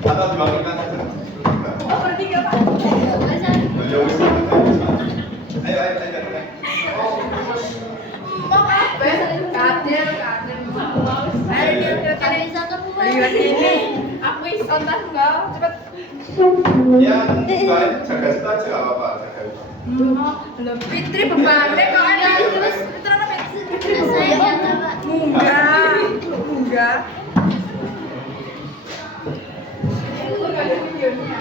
Atau dibagikan saja? Oh, pergi nggak, Pak? Ya wis. Ayo. Mau apa? Kadel. Ayo dia bisa lihat ini. Aku isontan nggak? Cepet. Yang baik jaga situ aja nggak apa-apa, jaga itu. Belum Fitri bebannya kok ada terus terus apa? Munggah. Itu nggak ada videonya.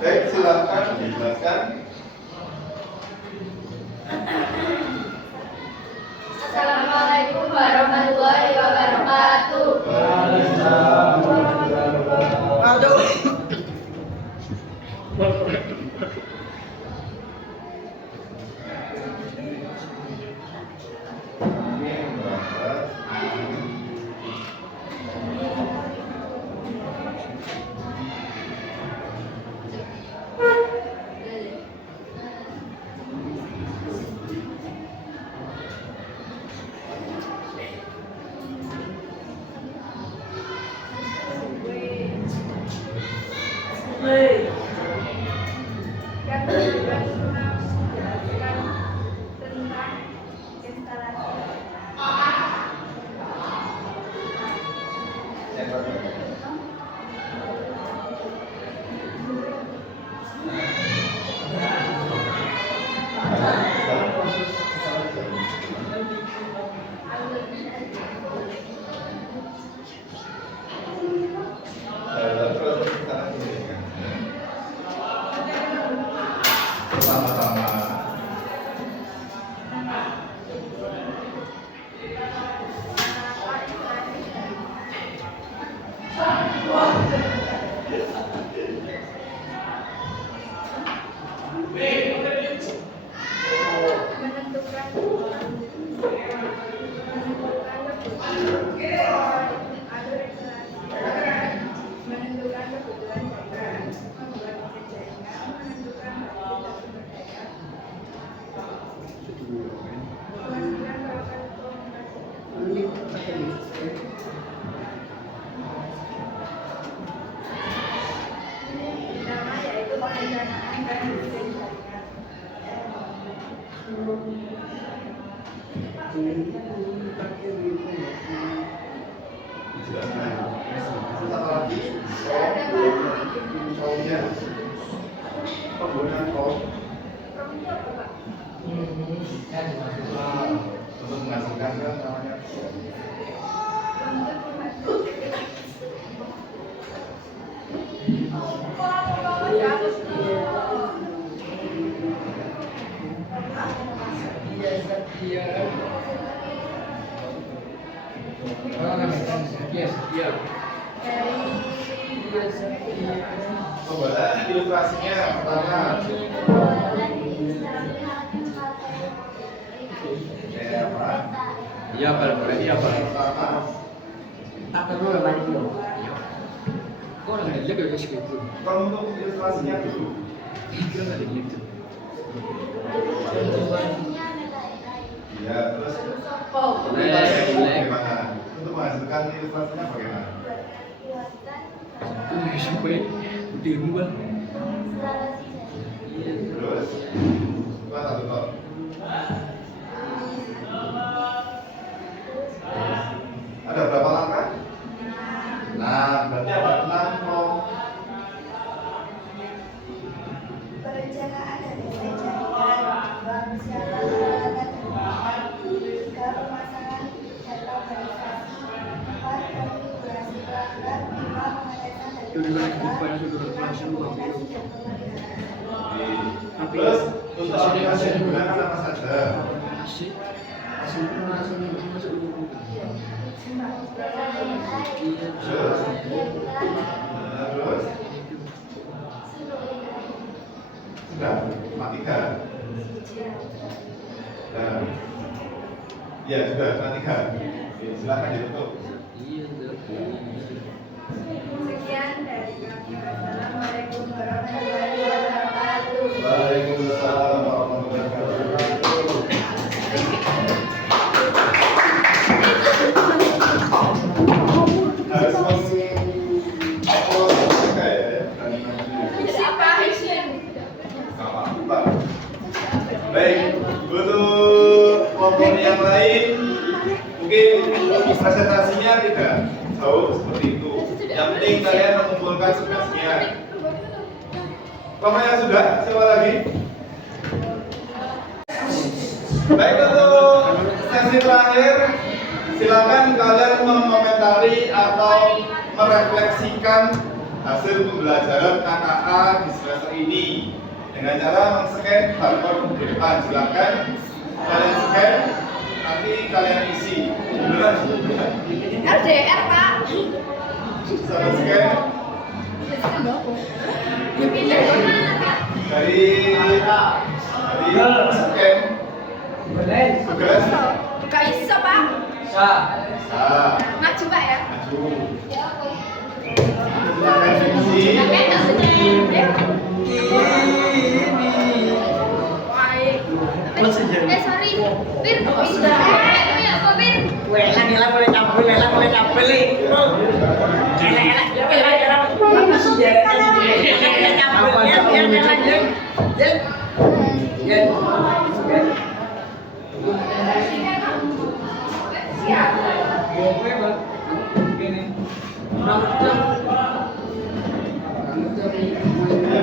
Baik, silakan dijelaskan. Assalamualaikum warahmatullahi wabarakatuh. Aduh. Yang tentang instalasi. Sama-sama. Menentukan kebutuhan jaringan, membuat jaringan, menentukan batas sumber daya, memastikan melakukan komunikasi. Pertama yaitu perencanaan dan desain jaringan. Dijelaskan. Satu lagi. Ada bahan Promnya. Penggunaan prom Prom itu apa, Pak? untuk menghasilkan kan namanya Pembuatan ilustrasinya pertama. Iya, Pak. Iya, Pak. Pertama. Tak perlu balik dulu. Kok orang jelek ya guys gitu? Kalau untuk ilustrasinya dulu. Kan ada gitu. Ya, terus Jelek. bagaimana? Untuk menghasilkan ilustrasinya bagaimana? Sampai demo bang. Terus, coba satu kok. Ada berapa langkah? Nah, berarti ada 6 kok. Perencanaan dan desain jaringan, bangsa peralatan terbatas, tiga pemasangan data organisasi, empat konfigurasi pelanggan, lima pengetesan dan Sudah komunikasi dan pemeliharaan. Terus, untuk aplikasi yang digunakan apa saja? Asik. Masuk dulu. Terus, sudah, matikan. Ya sudah, matikan. Silakan ditutup. Iya, Sekian dari kami. Wassalamualaikum warahmatullahi wabarakatuh. Waalaikumsalam warahmatullahi wabarakatuh. Harus upload juga ya, dan nanti. Siapa Aisyah? Apa? Baik, untuk kelompok yang lain mungkin presentasinya tidak jauh seperti itu. Yang penting kalian mengumpulkan tugasnya. Kelompok yang sudah, siapa lagi? Baik, untuk sesi terakhir, silakan kalian mengomentari atau merefleksikan hasil pembelajaran KKA di semester ini dengan cara men-scan barcode di depan. Silakan kalian scan, nanti kalian isi. Beneran? LDR Pak. Saya scan dari scan tugas. Gak iso Pak. Nah, Maju Pak ya. maju. Silakan isi. Sorry. Bir, apa Bir? Elang boleh tampil nih. Elak. Apa sih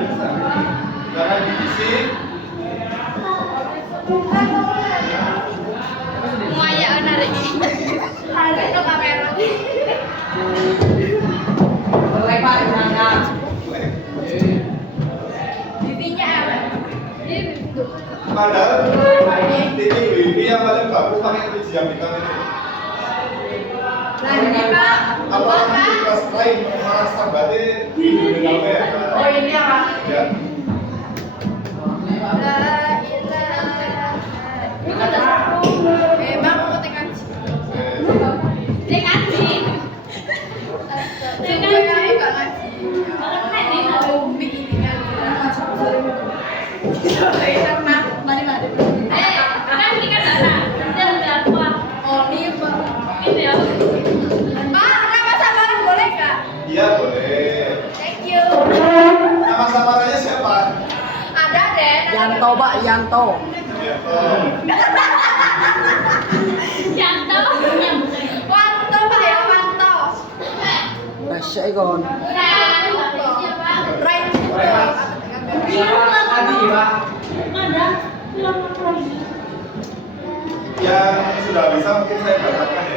Silakan diisi. Muaya narik. Ada itu kamera. Boleh Pak, jangan. Bibinya apa? Dia Padahal titik wifi yang paling bagus pakai ujian hitam itu. Nah, ini Pak. Apa nanti kelas lain merasa berarti di dalam ya? Oh, ini apa? Ya. La ilaha. Memang mau ngaji. Dia ngaji. Dia ngaji enggak ngaji. Mau bikinnya mari. Kan ini kan ada. Dia udah apa? Oh, ini Pak. Ini ya. Pak, nama samaran boleh enggak? Iya boleh. Thank you. Nama samarannya siapa? Ada deh. Yanto Pak, Yanto. Ya toh. Yanto. Wanto Pak ya, Wanto. Masya ikon. Yang sudah bisa mungkin saya bacakan ya.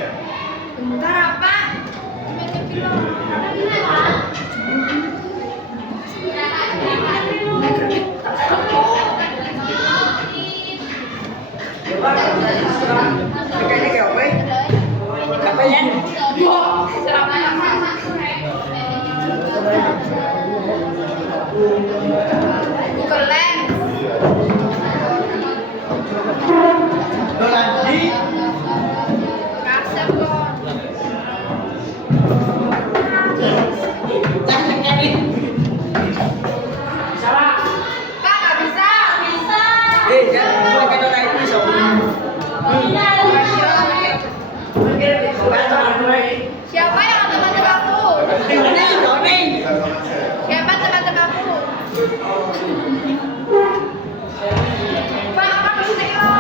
Pak, apa kesini lo?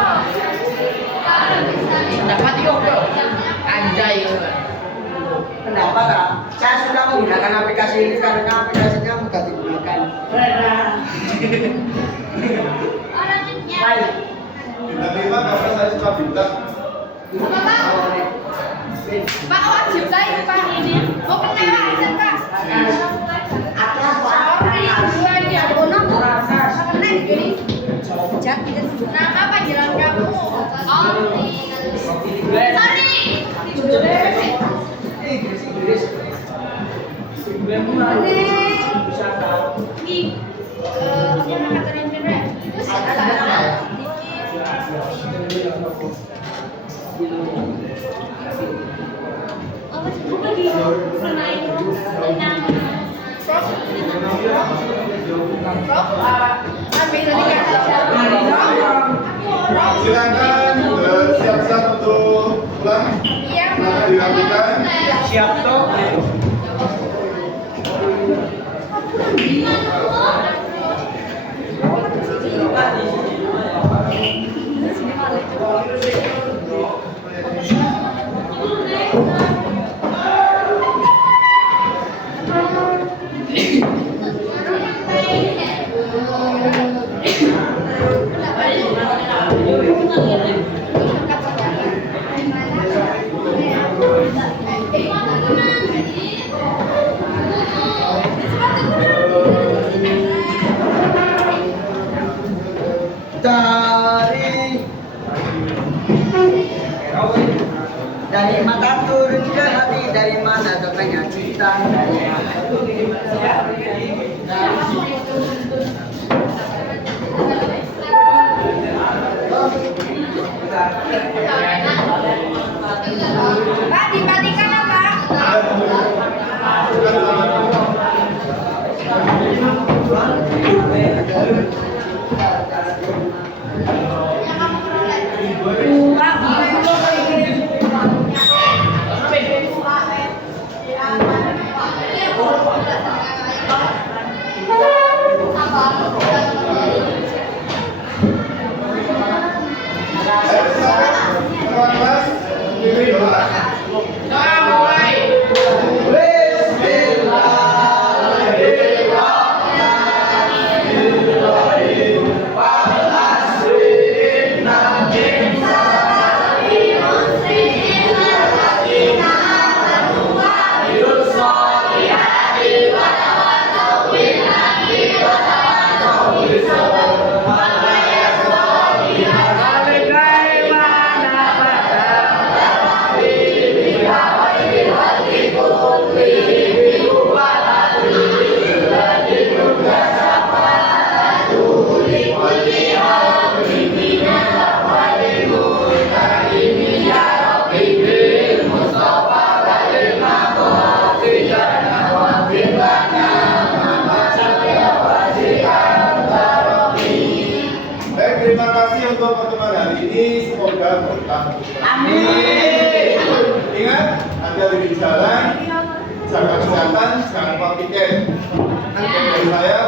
Dapat yuk bro. Anjay. Kenapa kak? Saya sudah menggunakan aplikasi ini karena aplikasinya mudah digunakan. Baik. Bintang 5 karena saya suka bintang. Apa Pak? Pak wajib saya Pak ini. Mau kenal aja Pak. Sorry, gue ini aku nunggu. Kenal gini. Nama panggilan kamu? Oh, sorry. Inggris. Ini apa nama keren-keren? Itu siapa? Apa sih? Apa di pernah itu tentang Prof? Ambil tadi Silakan siap-siap untuk pulang. Iya. Silakan dirapikan. Siap toh. Dari mata turun ke hati, dari mana datangnya cinta. Pak, dimatikan apa? Teman kelas, pilih doa. Baik, terima kasih untuk pertemuan hari ini. Semoga berkah. Amin. Ingat, hati-hati di jalan, jaga kesehatan, jangan lupa piket. Dari saya,